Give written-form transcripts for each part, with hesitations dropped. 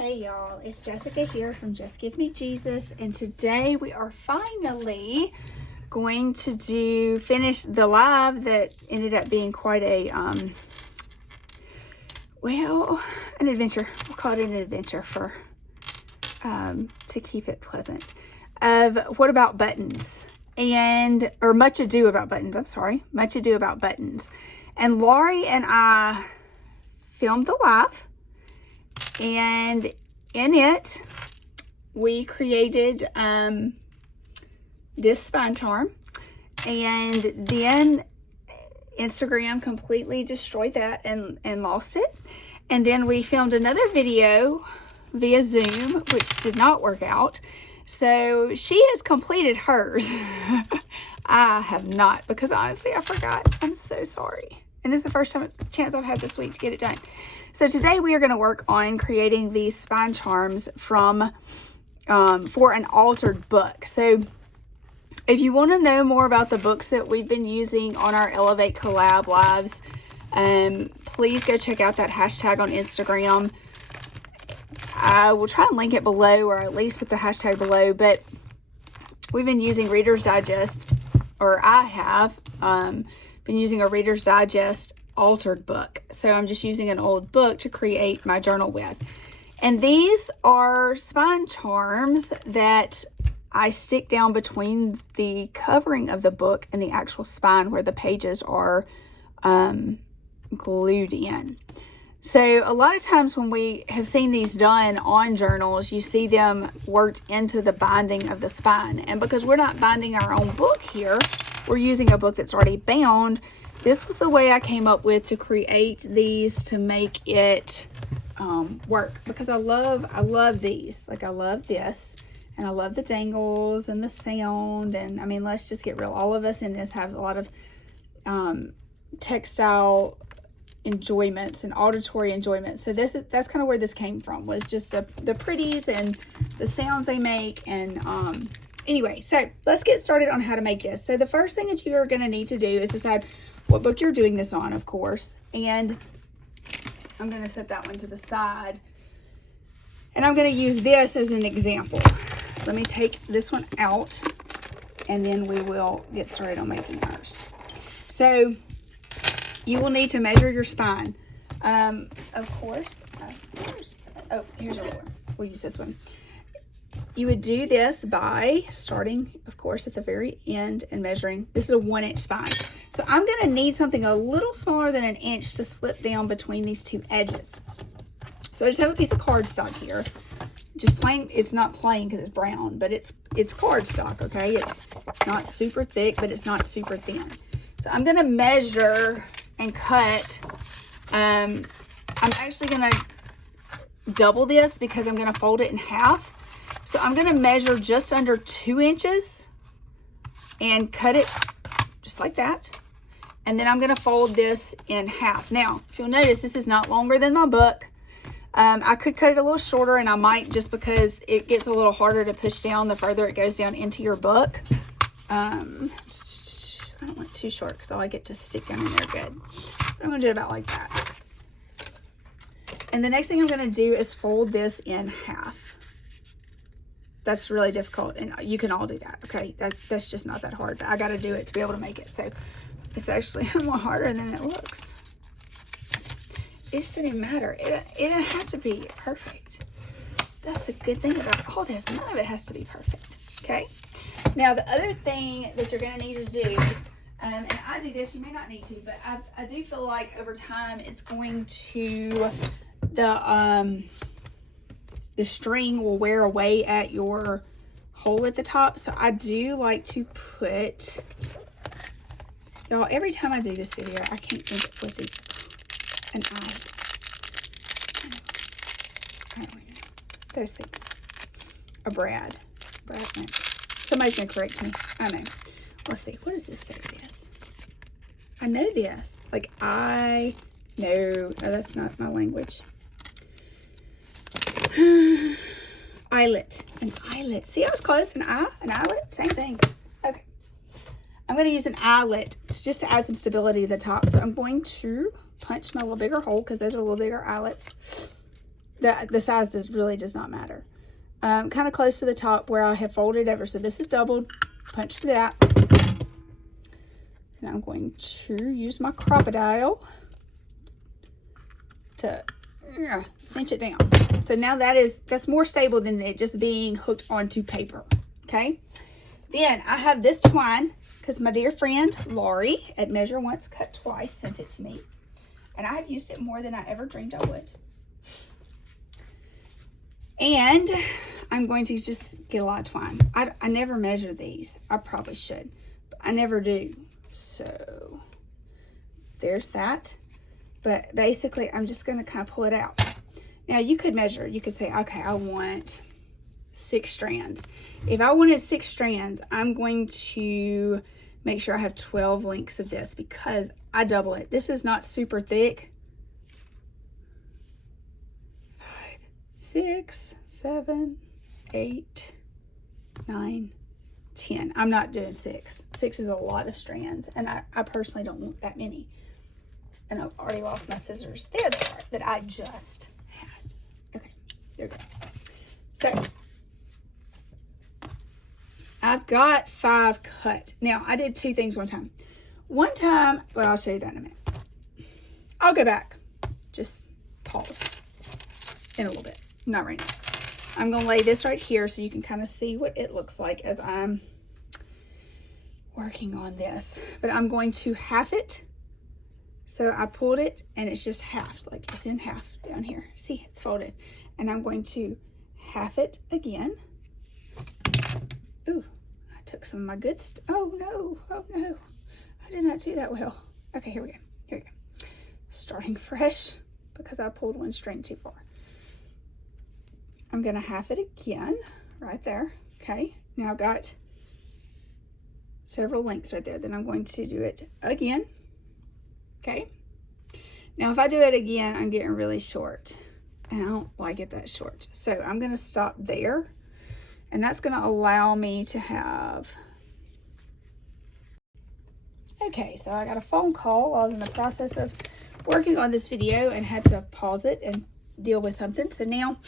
Hey y'all, it's Jessica here from Just Give Me Jesus, and today we are finally going to finish the live that ended up being quite a an adventure. We'll call it an adventure for to keep it pleasant. Of what about buttons or much ado about buttons. Much ado about buttons. And Lauri and I filmed the live. And in it, we created this spine charm, and then Instagram completely destroyed that and lost it. And then we filmed another video via Zoom, which did not work out. So she has completed hers. I have not, because honestly, I forgot. I'm so sorry. And this is the first chance I've had this week to get it done. So today we are going to work on creating these spine charms for an altered book. So if you want to know more about the books that we've been using on our Elevate Collab lives, please go check out that hashtag on Instagram. I will try and link it below, or at least put the hashtag below, but we've been using Reader's Digest, or I have been using a Reader's Digest altered book. So I'm just using an old book to create my journal with. And these are spine charms that I stick down between the covering of the book and the actual spine where the pages are glued in. So a lot of times when we have seen these done on journals, you see them worked into the binding of the spine. And because we're not binding our own book here, we're using a book that's already bound. This was the way I came up with to create these to make it work, because I love these. Like, I love this, and I love the dangles and the sound. And I mean, let's just get real. All of us in this have a lot of textile enjoyments and auditory enjoyments. So that's kind of where this came from, was just the pretties and the sounds they make. And anyway, so let's get started on how to make this. So the first thing that you are going to need to do is decide what book you're doing this on, of course. And I'm going to set that one to the side. And I'm going to use this as an example. Let me take this one out, and then we will get started on making ours. So you will need to measure your spine. Of course. Oh, here's a ruler. We'll use this one. You would do this by starting, of course, at the very end and measuring. This is a 1-inch spine. So I'm going to need something a little smaller than an inch to slip down between these two edges. So I just have a piece of cardstock here. Just plain, it's not plain because it's brown, but it's cardstock, okay? It's not super thick, but it's not super thin. So I'm going to measure and cut. I'm actually going to double this because I'm going to fold it in half. So I'm going to measure just under 2 inches and cut it just like that. And then I'm going to fold this in half. Now, if you'll notice, this is not longer than my book. I could cut it a little shorter, and I might, just because it gets a little harder to push down the further it goes down into your book. I don't want it too short because I like it to stick down in there good. But I'm going to do it about like that. And the next thing I'm going to do is fold this in half. That's really difficult, and you can all do that, okay? That's just not that hard. I got to do it to be able to make it. So it's actually more harder than it looks. It doesn't matter. It doesn't have to be perfect. That's the good thing about all this. None of it has to be perfect, okay? Now, the other thing that you're going to need to do, and I do this, you may not need to, but I do feel like over time it's going to, the string will wear away at your hole at the top. So I do like to put, y'all, every time I do this video, I can't think of what these, an those things. A Brad. No. Somebody's gonna correct me. I know. Let's see. What does this say this? I know this. Like, I know. No, that's not my language. Eyelet. An eyelet. See, I was close. An eyelet. Same thing. Okay. I'm going to use an eyelet just to add some stability to the top. So I'm going to punch my little bigger hole, because those are a little bigger eyelets. The size really does not matter. Kind of close to the top where I have folded over. So this is doubled. Punch to that. And I'm going to use my crocodile to cinch it down. So now that's more stable than it just being hooked onto paper. Okay. Then I have this twine because my dear friend Lauri at Measure Once Cut Twice sent it to me. And I have used it more than I ever dreamed I would. And I'm going to just get a lot of twine. I never measure these. I probably should, but I never do. So there's that. But basically, I'm just going to kind of pull it out. Now, you could measure. You could say, okay, I want 6 strands. If I wanted 6 strands, I'm going to make sure I have 12 links of this because I double it. This is not super thick. 5, 6, 7, 8, 9, 10. I'm not doing 6. 6 is a lot of strands, and I personally don't want that many. And I've already lost my scissors. There they are that I just had. Okay, there we go. So I've got 5 cut. Now I did 2 things one time. One time, well, I'll show you that in a minute. I'll go back. Just pause in a little bit. Not right now. I'm going to lay this right here so you can kind of see what it looks like as I'm working on this. But I'm going to half it. So I pulled it and it's just half, like it's in half down here. See, it's folded. And I'm going to half it again. Ooh, I took some of my good stuff. Oh no, I did not do that well. Okay, here we go. Starting fresh because I pulled one string too far. I'm gonna half it again, right there. Okay, now I've got several lengths right there. Then I'm going to do it again. Okay, now if I do it again, I'm getting really short and I don't like it that short. So I'm going to stop there, and that's going to allow me to have, okay, so I got a phone call while I was in the process of working on this video and had to pause it and deal with something. So now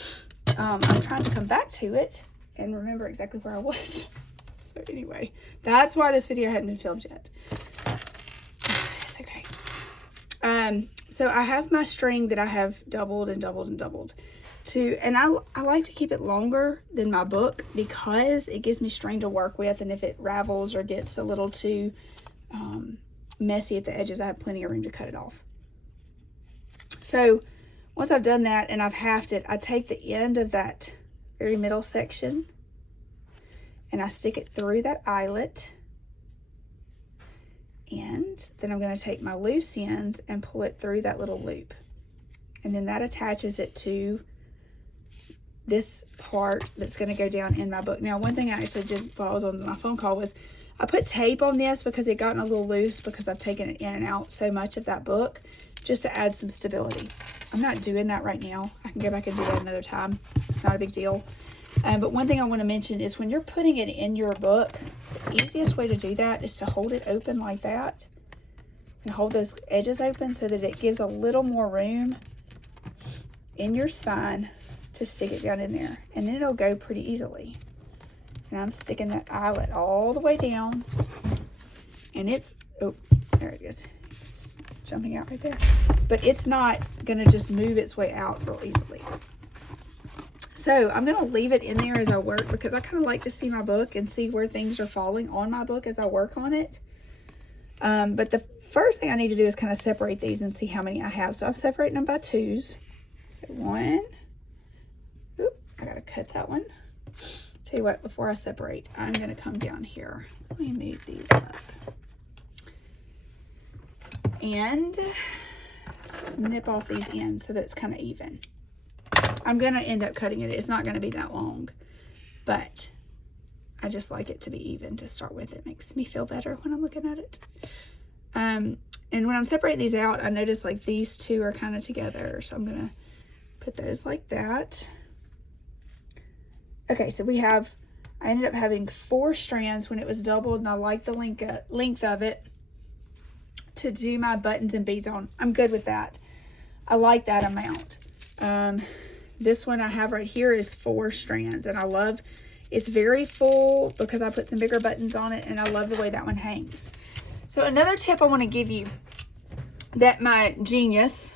I'm trying to come back to it and remember exactly where I was. So anyway, that's why this video hadn't been filmed yet. It's okay. So I have my string that I have doubled and doubled and doubled and I like to keep it longer than my book because it gives me string to work with, and if it ravels or gets a little too messy at the edges, I have plenty of room to cut it off. So once I've done that and I've halved it, I take the end of that very middle section and I stick it through that eyelet. And then I'm going to take my loose ends and pull it through that little loop. And then that attaches it to this part that's going to go down in my book. Now, one thing I actually did while I was on my phone call was I put tape on this because it gotten a little loose because I've taken it in and out so much of that book just to add some stability. I'm not doing that right now. I can go back and do that another time. It's not a big deal. But one thing I want to mention is when you're putting it in your book, the easiest way to do that is to hold it open like that and hold those edges open so that it gives a little more room in your spine to stick it down in there, and then it'll go pretty easily. And I'm sticking that eyelet all the way down, and it's, oh, there it is. It's jumping out right there. But it's not going to just move its way out real easily. So I'm going to leave it in there as I work because I kind of like to see my book and see where things are falling on my book as I work on it. But the first thing I need to do is kind of separate these and see how many I have. So I'm separating them by 2s. So 1. Oop, I got to cut that one. Tell you what, before I separate, I'm going to come down here. Let me move these up. And snip off these ends so that it's kind of even. I'm going to end up cutting it. It's not going to be that long, but I just like it to be even to start with. It makes me feel better when I'm looking at it. And when I'm separating these out, I notice like these two are kind of together. So I'm going to put those like that. Okay, so I ended up having 4 strands when it was doubled, and I like the length of it to do my buttons and beads on. I'm good with that. I like that amount. This one I have right here is 4 strands, and I love, it's very full because I put some bigger buttons on it, and I love the way that one hangs. So another tip I want to give you that my genius,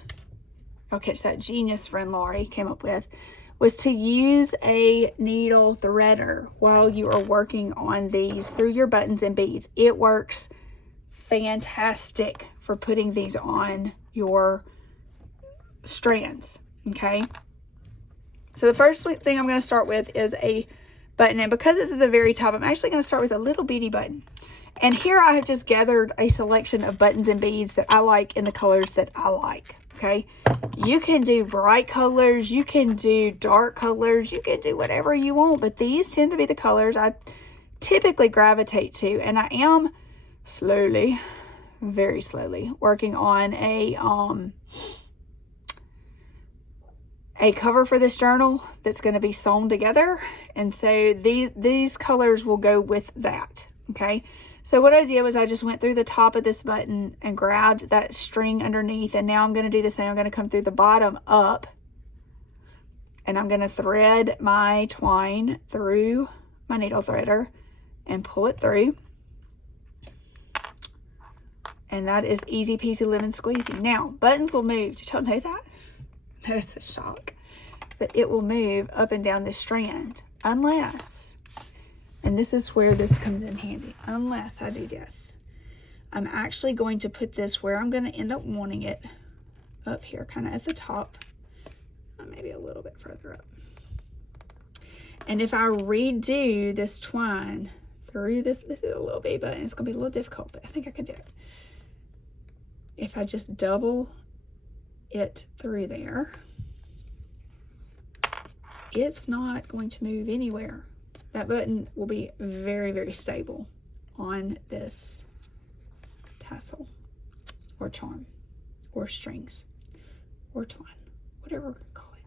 I'll catch that, genius friend Lauri came up with, was to use a needle threader while you are working on these through your buttons and beads. It works fantastic for putting these on your strands, okay? So the first thing I'm going to start with is a button, and because it's at the very top, I'm actually going to start with a little beady button. And here I have just gathered a selection of buttons and beads that I like in the colors that I like, okay? You can do bright colors, you can do dark colors, you can do whatever you want, but these tend to be the colors I typically gravitate to, and I am slowly, very slowly, working on a cover for this journal that's going to be sewn together, and so these colors will go with that, okay? So what I did was I just went through the top of this button and grabbed that string underneath, and now I'm going to do the same. I'm going to come through the bottom up, and I'm going to thread my twine through my needle threader and pull it through. And that is easy peasy lemon squeezy. Now, buttons will move. Did y'all know that? That's a shock. But it will move up and down this strand unless, and this is where this comes in handy, unless I do this. I'm actually going to put this where I'm going to end up wanting it, up here, kind of at the top, maybe a little bit further up. And if I redo this twine through this is a little bitty button. It's going to be a little difficult, but I think I can do it. If I just double it through there, it's not going to move anywhere. That button will be very, very stable on this tassel or charm or strings or twine, whatever we're going to call it.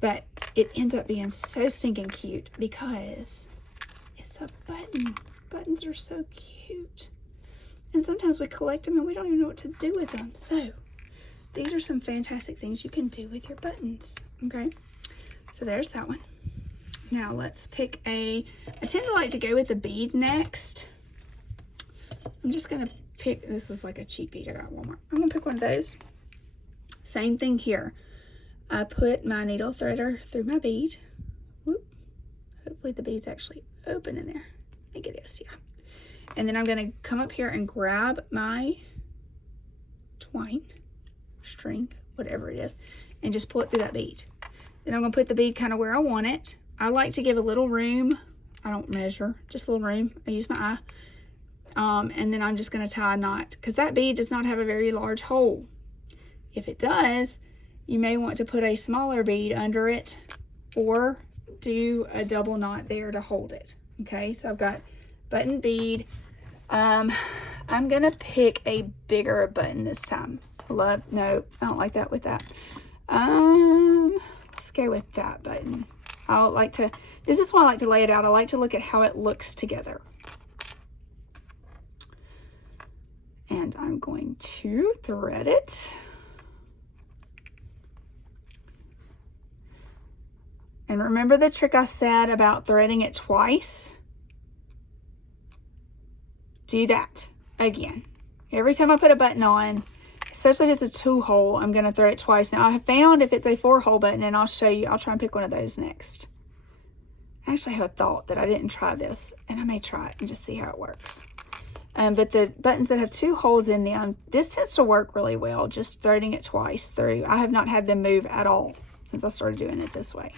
But it ends up being so stinking cute because it's a button. Buttons are so cute. And sometimes we collect them and we don't even know what to do with them. So these are some fantastic things you can do with your buttons. Okay, so there's that one. Now let's pick I tend to like to go with the bead next. I'm just gonna pick, this is like a cheap bead I got at Walmart. I'm gonna pick one of those. Same thing here. I put my needle threader through my bead. Whoop. Hopefully the bead's actually open in there. I think it is, yeah. And then I'm gonna come up here and grab my twine, string, whatever it is, and just pull it through that bead. Then I'm gonna put the bead kind of where I want it. I like to give a little room. I don't measure, just a little room. I use my eye. And then I'm just gonna tie a knot because that bead does not have a very large hole. If it does, you may want to put a smaller bead under it or do a double knot there to hold it. Okay, so I've got button bead. I'm gonna pick a bigger button this time. No, I don't like that with that. Let's go with that button. This is why I like to lay it out. I like to look at how it looks together. And I'm going to thread it. And remember the trick I said about threading it twice? Do that again. Every time I put a button on, especially if it's a 2-hole, I'm going to thread it twice. Now I have found if it's a 4-hole button, and I'll show you, I'll try and pick one of those next. I actually have a thought that I didn't try this, and I may try it and just see how it works. But the buttons that have 2 holes in them, this tends to work really well, just threading it twice through. I have not had them move at all since I started doing it this way.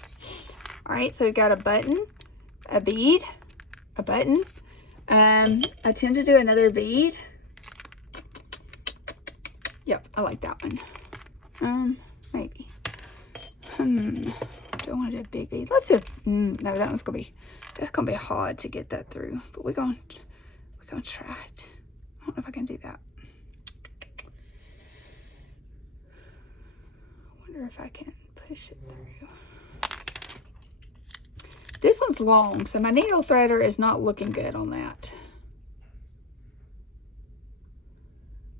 All right, so we've got a button, a bead, a button. I tend to do another bead. Yep, I like that one. Maybe. Do I want to do a big bead? Let's do. No, that's gonna be hard to get that through. But we're gonna try it. I don't know if I can do that. I wonder if I can push it through. This one's long, so my needle threader is not looking good on that.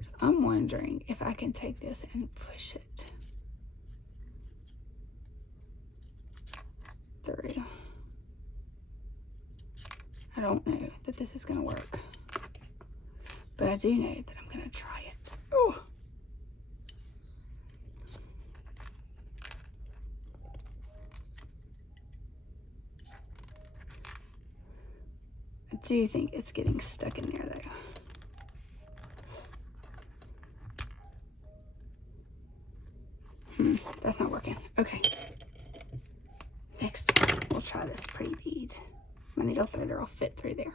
So I'm wondering if I can take this and push it through. I don't know that this is going to work, but I do know that I'm going to try it. Oh. I do think it's getting stuck in there though. That's not working. Okay. Next, we'll try this pretty bead. My needle threader will fit through there.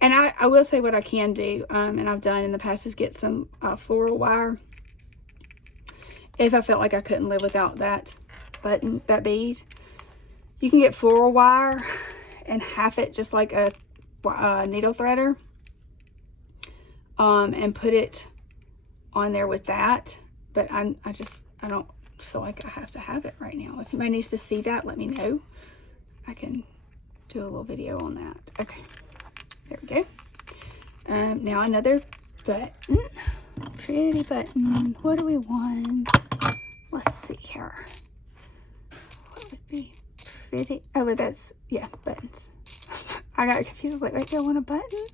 And I will say what I can do, and I've done in the past, is get some floral wire. If I felt like I couldn't live without that button, that bead, you can get floral wire and half it just like a needle threader, and put it on there with that. But I don't feel like I have to have it right now. If anybody needs to see that, let me know. I can do a little video on that. Okay, there we go. Now another button, pretty button. What do we want? Let's see here. What would be pretty? Oh, but that's, yeah, buttons. I got confused. I was like, wait, do I want a button?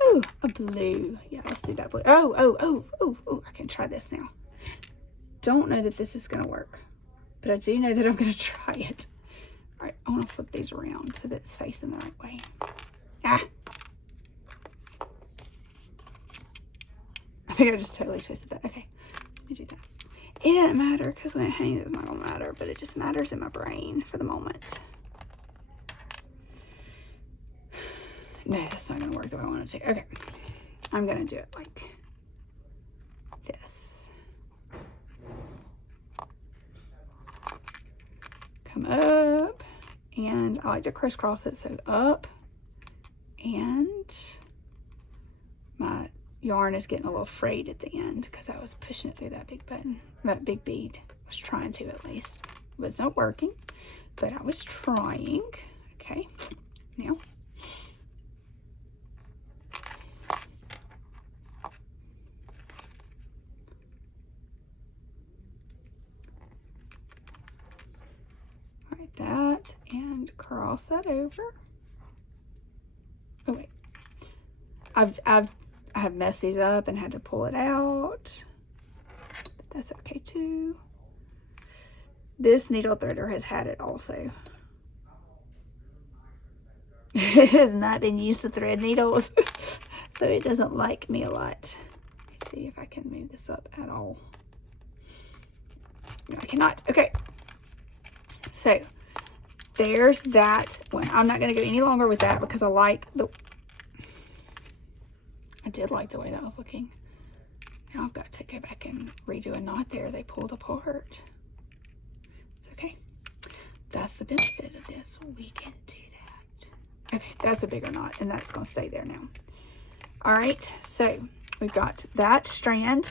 Oh, a blue. Yeah, let's do that blue. Oh, I can try this now. Don't know that this is going to work, but I do know that I'm going to try it. All right, I want to flip these around so that it's facing the right way. Ah. I think I just totally twisted that. Okay, let me do that. It doesn't matter because when it hangs, it's not going to matter, but it just matters in my brain for the moment. No, that's not going to work the way I want it to. Okay, I'm going to do it like this. Come up, and I like to crisscross it, so up, and my yarn is getting a little frayed at the end because I was pushing it through that big button, that big bead. I was trying to, at least. It was not working, but I was trying. Okay, now. That and cross that over. Oh wait, I have messed these up and had to pull it out, but that's okay too. This needle threader has had it also. It has not been used to thread needles, so it doesn't like me a lot. Let me see if I can move this up at all. No, I cannot. Okay, so there's that one. I'm not going to go any longer with that because I did like the way that was looking. Now I've got to go back and redo a knot there. They pulled apart. It's okay. That's the benefit of this. We can do that. Okay, that's a bigger knot, and that's going to stay there now. All right, so we've got that strand,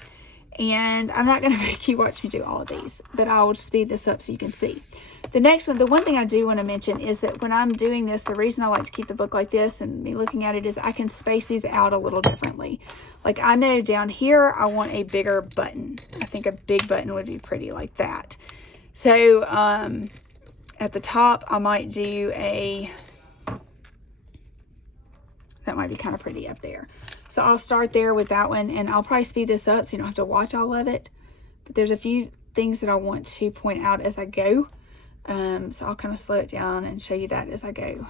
and I'm not going to make you watch me do all of these, but I'll speed this up so you can see. The next one, the one thing I do want to mention is that when I'm doing this, the reason I like to keep the book like this and me looking at it is I can space these out a little differently. Like I know down here, I want a bigger button. I think a big button would be pretty like that. So at the top, I might do that might be kind of pretty up there. So I'll start there with that one, and I'll probably speed this up so you don't have to watch all of it. But there's a few things that I want to point out as I go. So I'll kind of slow it down and show you that as I go.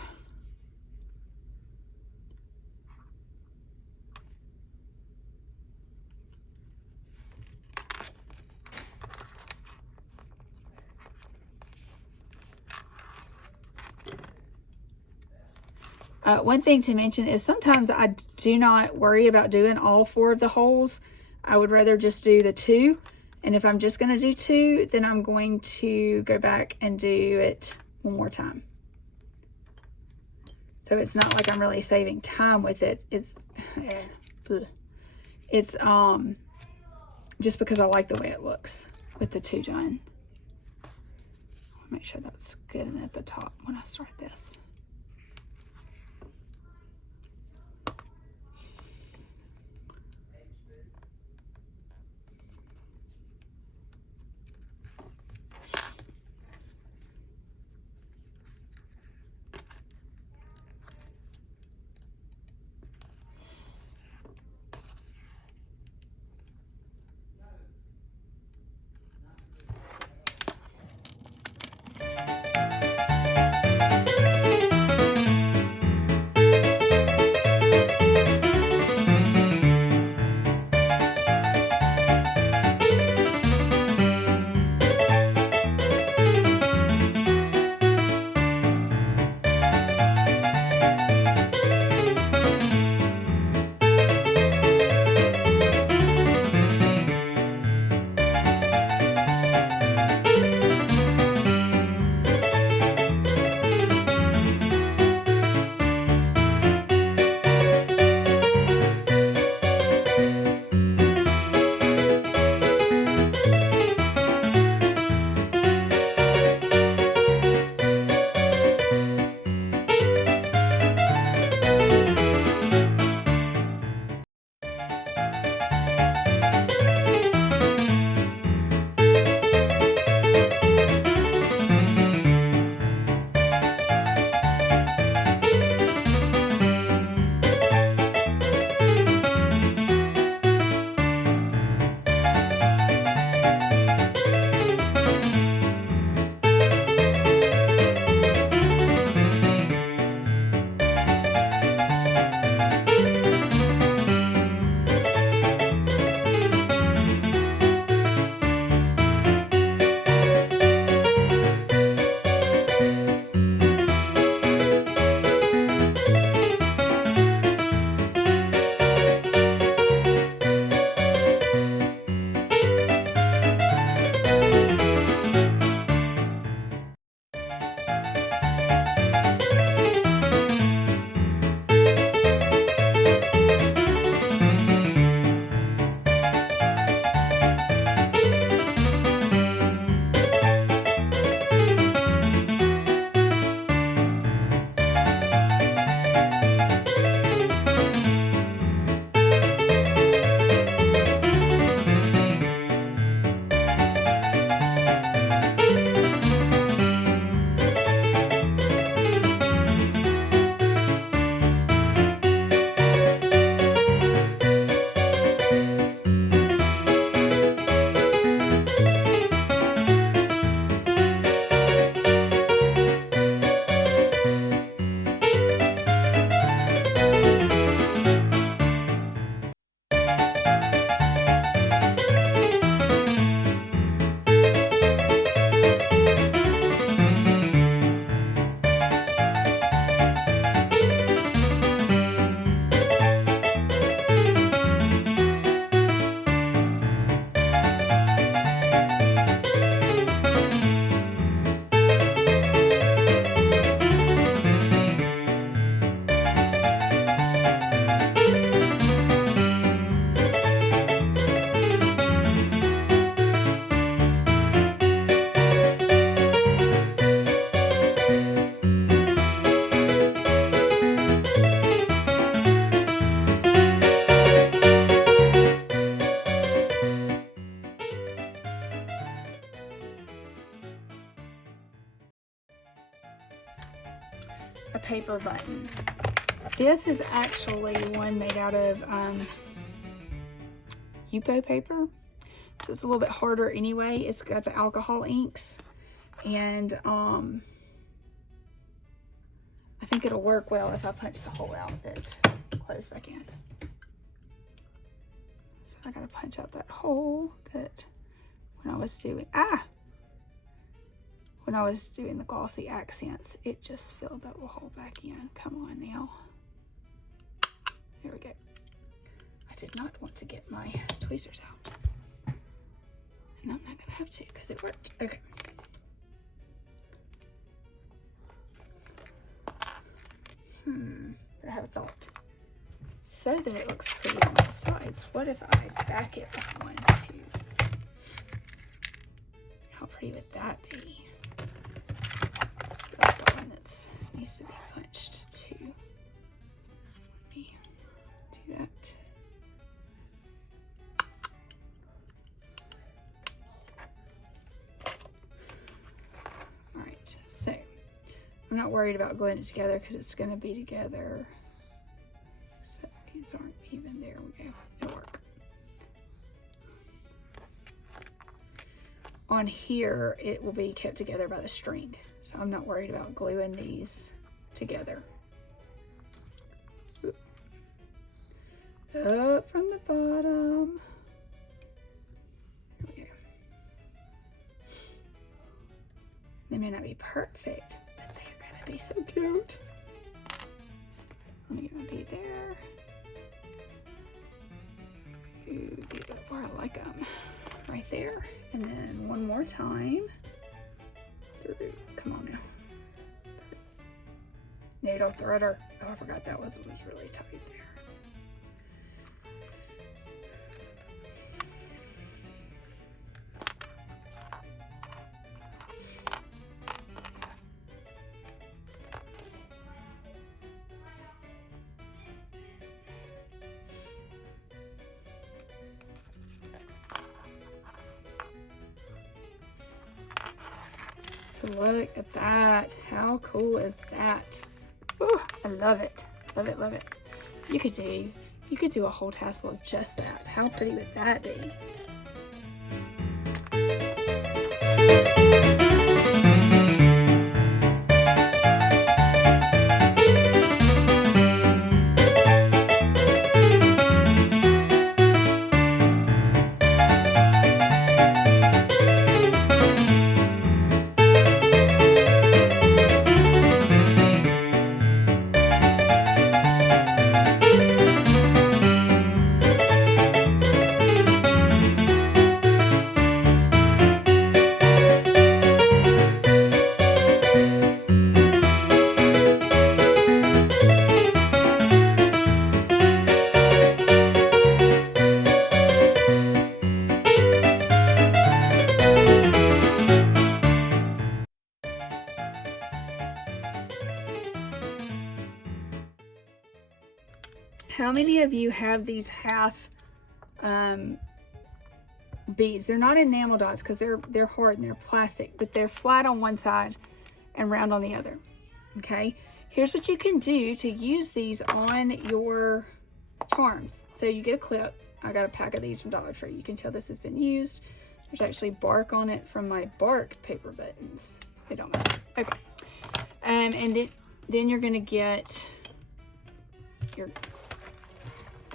One thing to mention is sometimes I do not worry about doing all 4 of the holes. I would rather just do the 2. And if I'm just going to do 2, then I'm going to go back and do it one more time. So it's not like I'm really saving time with it. It's just because I like the way it looks with the 2 done. I'll make sure that's good and at the top when I start this. a paper button. This is actually one made out of Yupo paper. So it's a little bit harder anyway. It's got the alcohol inks, and I think it'll work well if I punch the hole out that closed back in. So I gotta punch out that hole that when I was doing, when I was doing the glossy accents, it just filled that little hole back in. Come on now. There we go. I did not want to get my tweezers out. And I'm not gonna have to because it worked. Okay. But I have a thought. So that it looks pretty on all sides, what if I back it with one too? How pretty would that be? That's got one that needs to be punched too. Let me do that. Alright, so I'm not worried about gluing it together because it's going to be together. So these aren't even. There we go. It'll work. On here, it will be kept together by the string. So I'm not worried about gluing these together. Oop. Up from the bottom. There we go. They may not be perfect, but they're gonna be so cute. Let me get my bead there. Ooh, these are where I like them. Right there. And then one more time. Through. Come on now. Needle threader. Oh, I forgot that was really tight there. Look at that. How cool is that? Ooh, I love it. Love it, love it. You could do a whole tassel of just that. How pretty would that be? How many of you have these half beads? They're not enamel dots because they're hard and they're plastic, but they're flat on one side and round on the other. Okay, here's what you can do to use these on your charms. So you get a clip. I got a pack of these from Dollar Tree. You can tell this has been used. There's actually bark on it from my bark paper buttons. They don't matter. Okay, and then you're gonna get your,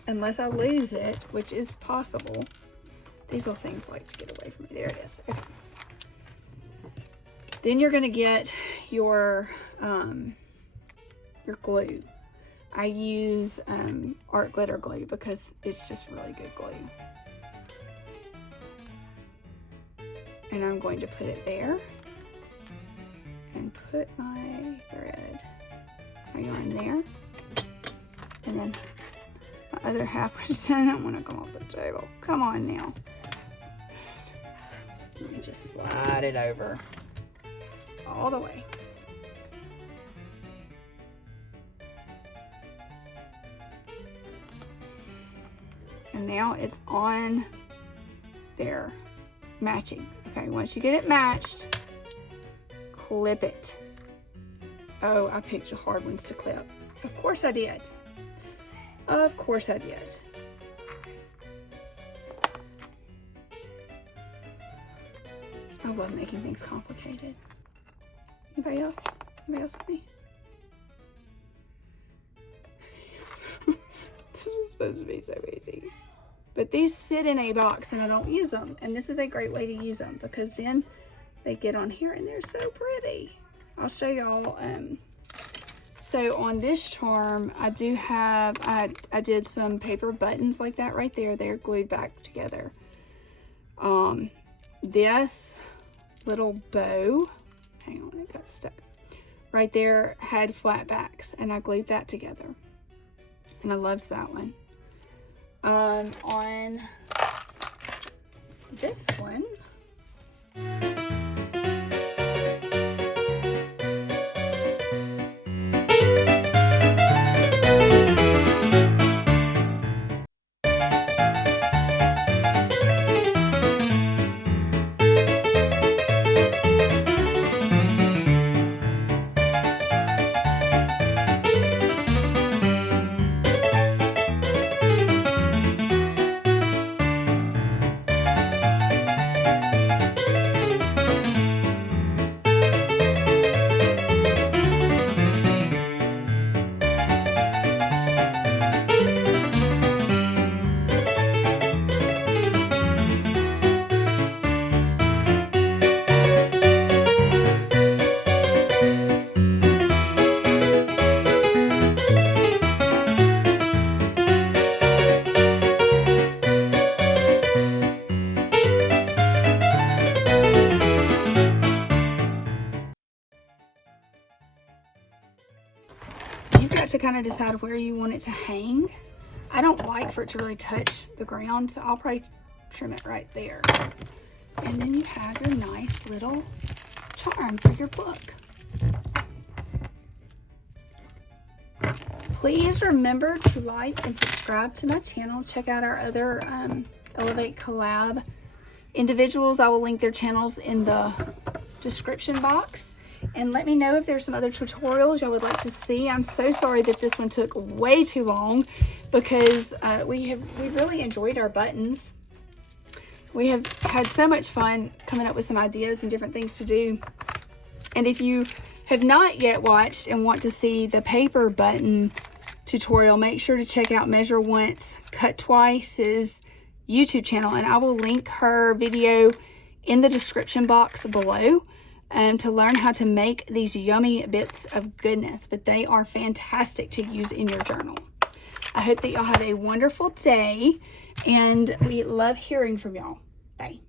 unless I lose it, which is possible. These little things like to get away from me. There it is. Okay. Then you're gonna get your glue. I use art glitter glue because it's just really good glue. And I'm going to put it there and put my thread, my yarn there, and then my other half was done. I don't want to come off the table. Come on now. Let me just slide it over all the way. And now it's on there, matching. Okay, once you get it matched, clip it. Oh, I picked the hard ones to clip. Of course I did. Of course I did. I love making things complicated. Anybody else? Anybody else with me? This was supposed to be so easy. But these sit in a box and I don't use them. And this is a great way to use them because then they get on here and they're so pretty. I'll show y'all. So on this charm, I do have, I did some paper buttons like that right there. They're glued back together. This little bow, hang on, it got stuck. Right there had flat backs and I glued that together. And I loved that one. On this one, to kind of decide where you want it to hang. I don't like for it to really touch the ground, so I'll probably trim it right there. And then you have your nice little charm for your book. Please remember to like and subscribe to my channel. Check out our other Elevate collab individuals. I will link their channels in the description box. And let me know if there's some other tutorials y'all would like to see. I'm so sorry that this one took way too long because we really enjoyed our buttons. We have had so much fun coming up with some ideas and different things to do. And if you have not yet watched and want to see the paper button tutorial, make sure to check out Measure Once, Cut Twice's YouTube channel. And I will link her video in the description box below. To learn how to make these yummy bits of goodness, but they are fantastic to use in your journal. I hope that y'all have a wonderful day, and we love hearing from y'all. Bye.